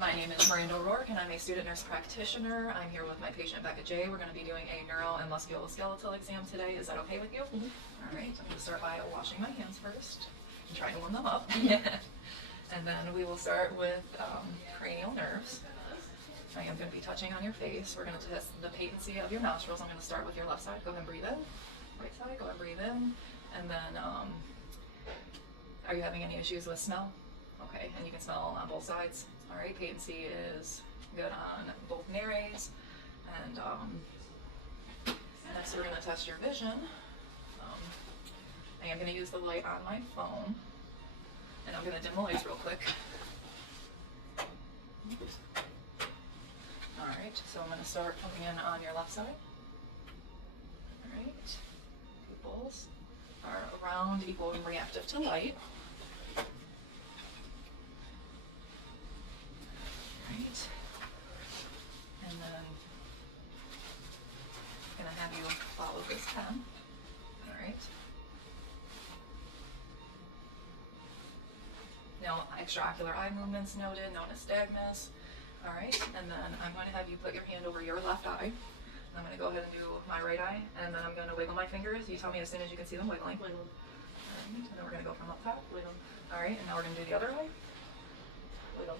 My name is Miranda O'Rourke and I'm a student nurse practitioner. I'm here with my patient Becca J. We're going to be doing a neuro and musculoskeletal exam today. Is that okay with you? Mm-hmm. All right, I'm going to start by washing my hands first and try to warm them up. And then we will start with cranial nerves. I am going to be touching on your face. We're going to test the patency of your nostrils. I'm going to start with your left side. Go ahead and breathe in. Right side, go ahead and breathe in. And then, are you having any issues with smell? Okay, and you can smell on both sides. All right, patency is good on both nares. And next we're going to test your vision. I am going to use the light on my phone. And I'm going to dim the lights real quick. All right, so I'm going to start coming in on your left side. All right, pupils are round, equal, and reactive to light. Right, and then I'm going to have you follow this pen. All right. No extraocular eye movements noted, no nystagmus. All right, and then I'm going to have you put your hand over your left eye. I'm going to go ahead and do my right eye, and then I'm going to wiggle my fingers. You tell me as soon as you can see them wiggling. Wiggle. All right, and then we're going to go from up top. Wiggle. All right, and now we're going to do the other eye. Wiggle.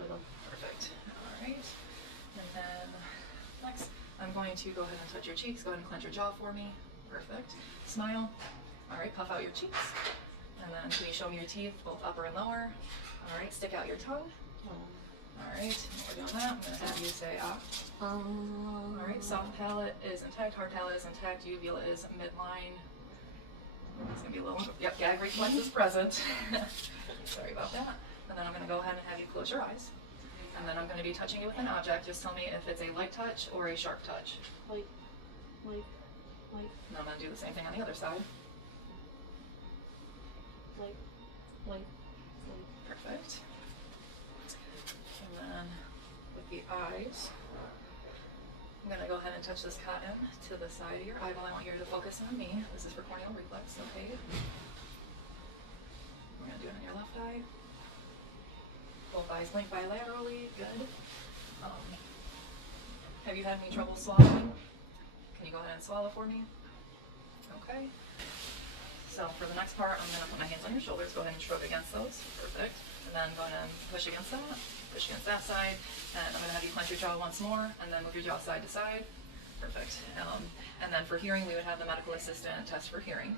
Wiggle. Perfect. All right, and then next, I'm going to go ahead and touch your cheeks. Go ahead and clench your jaw for me. Perfect. Smile. All right, puff out your cheeks. And then can you show me your teeth, both upper and lower? All right, stick out your tongue. All right, while we're doing that, I'm going to have you say ah. All right, soft palate is intact, hard palate is intact, uvula is midline. It's going to be a little, yep, gag reflex is present. Sorry about that. And then I'm going to go ahead and have you close your eyes. And then I'm going to be touching you with an object. Just tell me if it's a light touch or a sharp touch. Light, light, light. And I'm going to do the same thing on the other side. Light, light, light. Perfect. And then with the eyes, I'm going to go ahead and touch this cotton to the side of your eyeball. I want you to focus on me. This is for corneal reflex, okay? We're going to do it on your left eye. Both eyes blink bilaterally, good. Have you had any trouble swallowing? Can you go ahead and swallow for me? Okay. So for the next part, I'm going to put my hands on your shoulders. Go ahead and shrug against those. Perfect. And then go ahead and push against that side. And I'm going to have you clench your jaw once more, and then move your jaw side to side. Perfect. And then for hearing, we would have the medical assistant test for hearing.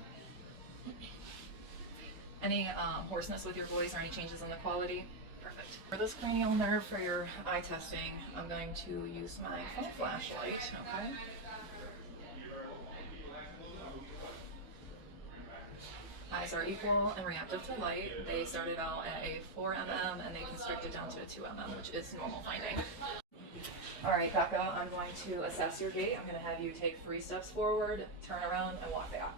Any hoarseness with your voice or any changes in the quality? Perfect. For this cranial nerve for your eye testing, I'm going to use my phone flashlight, okay? Eyes are equal and reactive to light. They started out at a 4 mm and they constricted down to a 2 mm, which is normal finding. All right, Becca, I'm going to assess your gait. I'm going to have you take 3 steps forward, turn around, and walk back.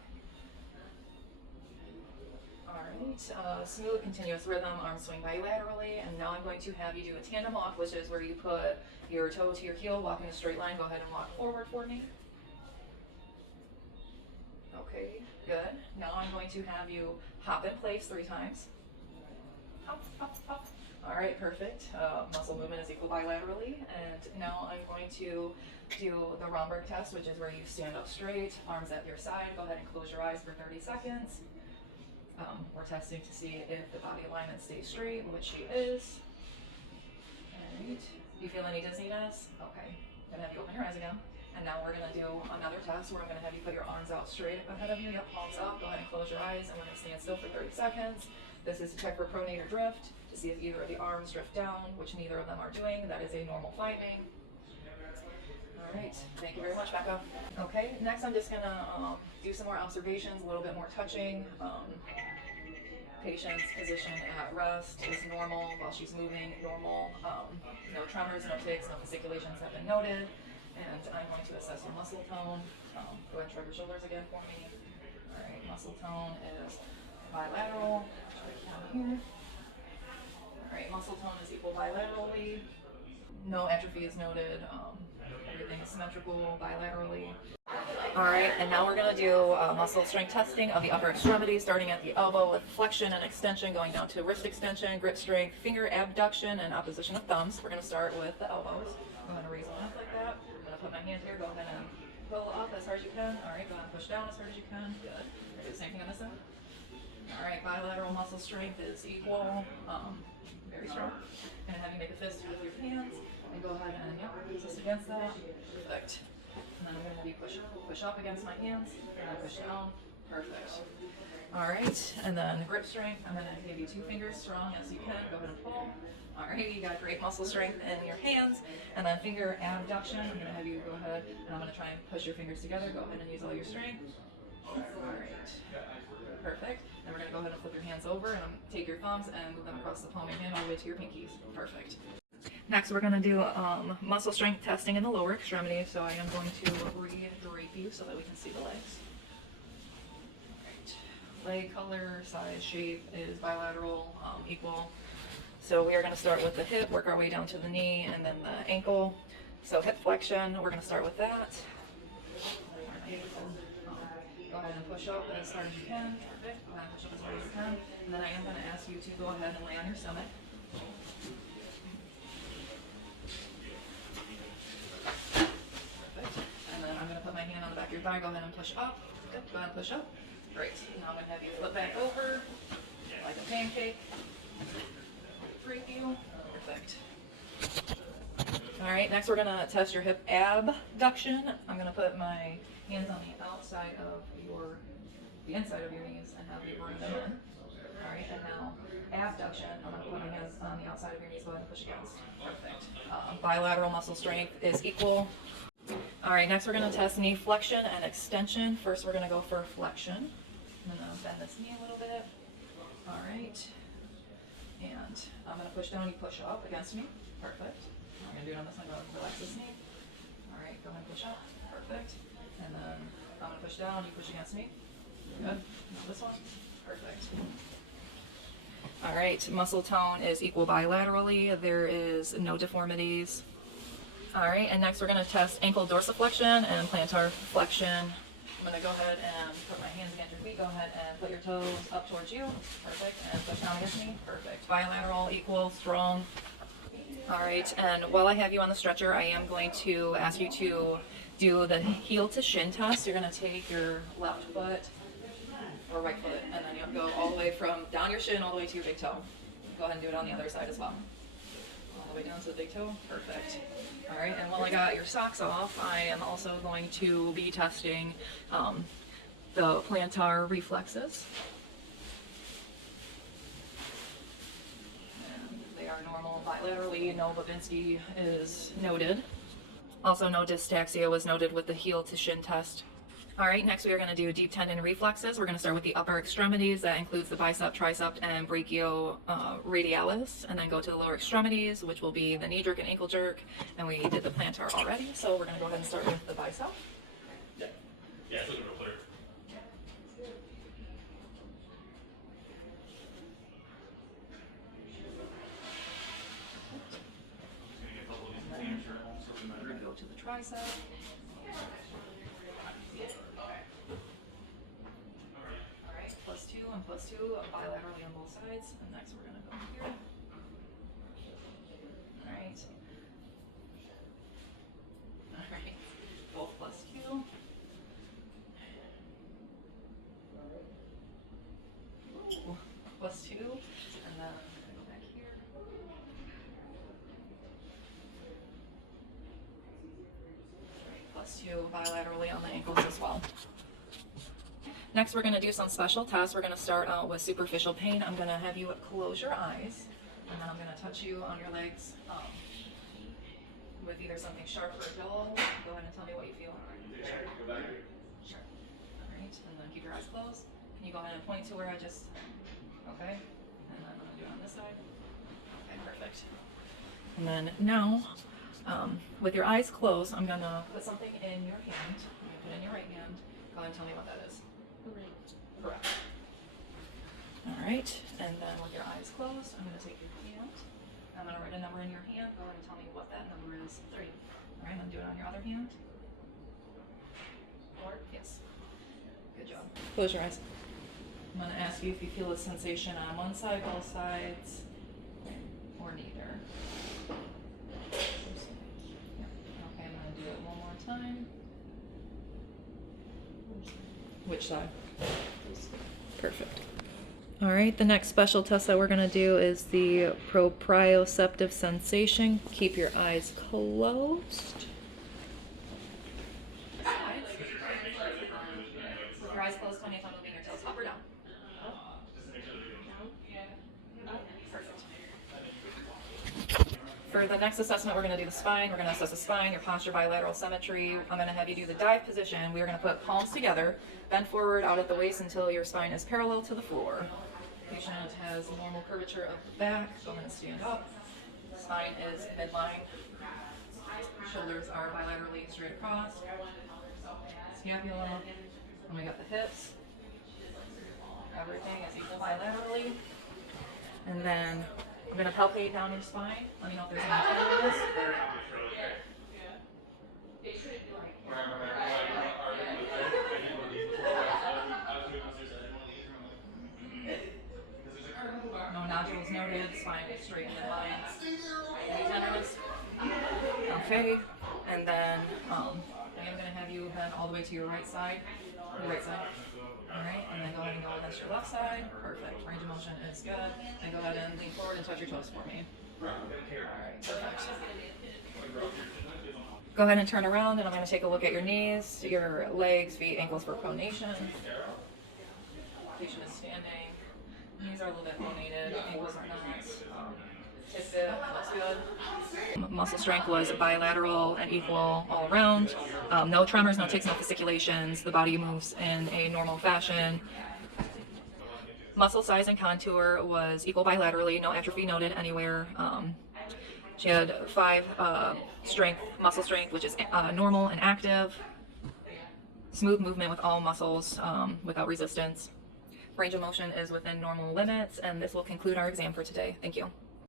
All right, smooth, continuous rhythm, arms swing bilaterally, and now I'm going to have you do a tandem walk, which is where you put your toe to your heel, walk in a straight line. Go ahead and walk forward for me. Okay, good. Now I'm going to have you hop in place 3 times. Hop, hop, hop. All right, perfect. Muscle movement is equal bilaterally. And now I'm going to do the Romberg test, which is where you stand up straight, arms at your side. Go ahead and close your eyes for 30 seconds. We're testing to see if the body alignment stays straight, which she is. All right. Do you feel any dizziness? Okay. I'm going to have you open your eyes again. And now we're going to do another test where I'm going to have you put your arms out straight ahead of you. Yep, palms up. Go ahead and close your eyes. And we're going to stand still for 30 seconds. This is to check for pronator drift, to see if either of the arms drift down, which neither of them are doing. That is a normal finding. All right. Thank you very much, Becca. Okay, next I'm just going to do some more observations, a little bit more touching. Patient's position at rest is normal while she's moving, normal. No tremors, no tics, no fasciculations have been noted. And I'm going to assess your muscle tone. Go ahead and shrug your shoulders again for me. All right, muscle tone is bilateral. Right down here. All right, muscle tone is equal bilaterally. No atrophy is noted. Everything is symmetrical bilaterally. All right, and now we're gonna do muscle strength testing of the upper extremity, starting at the elbow with flexion and extension, going down to wrist extension, grip strength, finger abduction, and opposition of thumbs. We're gonna start with the elbows. I'm gonna raise them up like that. I'm gonna put my hand here, go ahead and pull up as hard as you can. All right, go ahead and push down as hard as you can. Good. Do the same thing on this side. All right, bilateral muscle strength is equal, very strong. I'm gonna have you make a fist with your hands and go ahead and resist against that. Perfect. And then I'm gonna have you push up against my hands and then push down. Perfect. All right, and then grip strength. I'm gonna give you 2 fingers strong as you can. Go ahead and pull. All right, you got great muscle strength in your hands. And then finger abduction. I'm gonna have you go ahead and I'm gonna try and push your fingers together. Go ahead and use all your strength. All right. Perfect. Then we're going to go ahead and flip your hands over and take your thumbs and move them across the palm of your hand all the way to your pinkies. Perfect. Next, we're going to do muscle strength testing in the lower extremity. So I am going to re-drape you so that we can see the legs. All right. Leg color, size, shape is bilateral, equal. So we are going to start with the hip, work our way down to the knee, and then the ankle. So hip flexion, we're going to start with that. Go ahead and push up as hard as you can. Perfect. Go ahead and push up as hard as you can. And then I am going to ask you to go ahead and lay on your stomach. Perfect. And then I'm going to put my hand on the back of your thigh. Go ahead and push up. Good. Go ahead and push up. Great. Now I'm going to have you flip back over like a pancake. Breathe you. Perfect. All right. Next, we're going to test your hip abduction. I'm going to put my hands on the outside of the inside of your knees and have you bring them in. All right, and now abduction. I'm going to put my hands on the outside of your knees. Go ahead and push against. Perfect. Bilateral muscle strength is equal. All right, next we're going to test knee flexion and extension. First, we're going to go for flexion. I'm going to bend this knee a little bit. All right, and I'm going to push down. You push up against me. Perfect. I'm going to do it on this one. Go ahead and relax this knee. All right, go ahead and push up. Perfect. And then I'm going to push down, you push against me. Good. Now this one. Perfect. All right, muscle tone is equal bilaterally. There is no deformities. All right, and next we're going to test ankle dorsiflexion and plantar flexion. I'm going to go ahead and put my hands against your feet. Go ahead and put your toes up towards you. Perfect. And push down against me. Perfect. Bilateral, equal, strong. All right, and while I have you on the stretcher, I am going to ask you to do the heel to shin test. You're going to take your left foot or right foot, and then you'll go all the way from down your shin all the way to your big toe. Go ahead and do it on the other side as well. All the way down to the big toe. Perfect. All right, and while I got your socks off, I am also going to be testing the plantar reflexes. And they are normal bilaterally. No Babinski is noted. Also, no dystaxia was noted with the heel to shin test. All right, next we are going to do deep tendon reflexes. We're going to start with the upper extremities. That includes the bicep, tricep, and brachioradialis. And then go to the lower extremities, which will be the knee jerk and ankle jerk. And we did the plantar already, so we're going to go ahead and start with the bicep. Yeah, it's looking real clear. We're going to go to the tricep. And +2 bilaterally on both sides. And next we're going to go here. All right. All right. Both +2. Ooh, +2. And then go back here. All right, +2 bilaterally on the ankles as well. Next, we're going to do some special tests. We're going to start out with superficial pain. I'm going to have you close your eyes, and then I'm going to touch you on your legs with either something sharp or dull. Go ahead and tell me what you feel. Sharp. Sharp. All right, and then keep your eyes closed. Can you go ahead and point to where I just, okay? And then I'm going to do it on this side. Okay, perfect. And then now, with your eyes closed, I'm going to put something in your hand. You can put it in your right hand. Go ahead and tell me what that is. Correct. All right, and then with your eyes closed, I'm going to take your hand. I'm going to write a number in your hand. Go ahead and tell me what that number is. 3. All right, I'm going to do it on your other hand. Yes. Good job. Close your eyes. I'm going to ask you if you feel a sensation on one side, both sides, or neither. Yep. Okay, I'm going to do it one more time. Which side? Perfect. All right, the next special test that we're going to do is the proprioceptive sensation. Keep your eyes closed. With your eyes closed, tell me if I'm moving your toes up or down. For the next assessment, we're going to do the spine. We're going to assess the spine, your posture, bilateral symmetry. I'm going to have you do the dive position. We are going to put palms together, bend forward out at the waist until your spine is parallel to the floor. Patient has normal curvature of the back. Go ahead and stand up. Spine is midline. Shoulders are bilaterally straight across. Scapula. And we got the hips. Everything is equal bilaterally. And then I'm going to palpate down your spine. Let me know if there's any tenderness. No nodules noted. Spine is straight in the line. Any tenderness? Okay. And then I am going to have you bend all the way to your right side. Your right side. Alright, and then go ahead and go against your left side. Perfect. Range of motion is good. And go ahead and lean forward and touch your toes for me. Alright, perfect. Go ahead and turn around, and I'm going to take a look at your knees, your legs, feet, ankles for pronation. Patient is standing. Knees are a little bit pronated, ankles are not. Hip fit looks good. Muscle strength was bilateral and equal all around. No tremors, no tics, no fasciculations. The body moves in a normal fashion. Muscle size and contour was equal bilaterally, no atrophy noted anywhere. She had 5 muscle strength, which is normal and active. Smooth movement with all muscles without resistance. Range of motion is within normal limits, and this will conclude our exam for today. Thank you.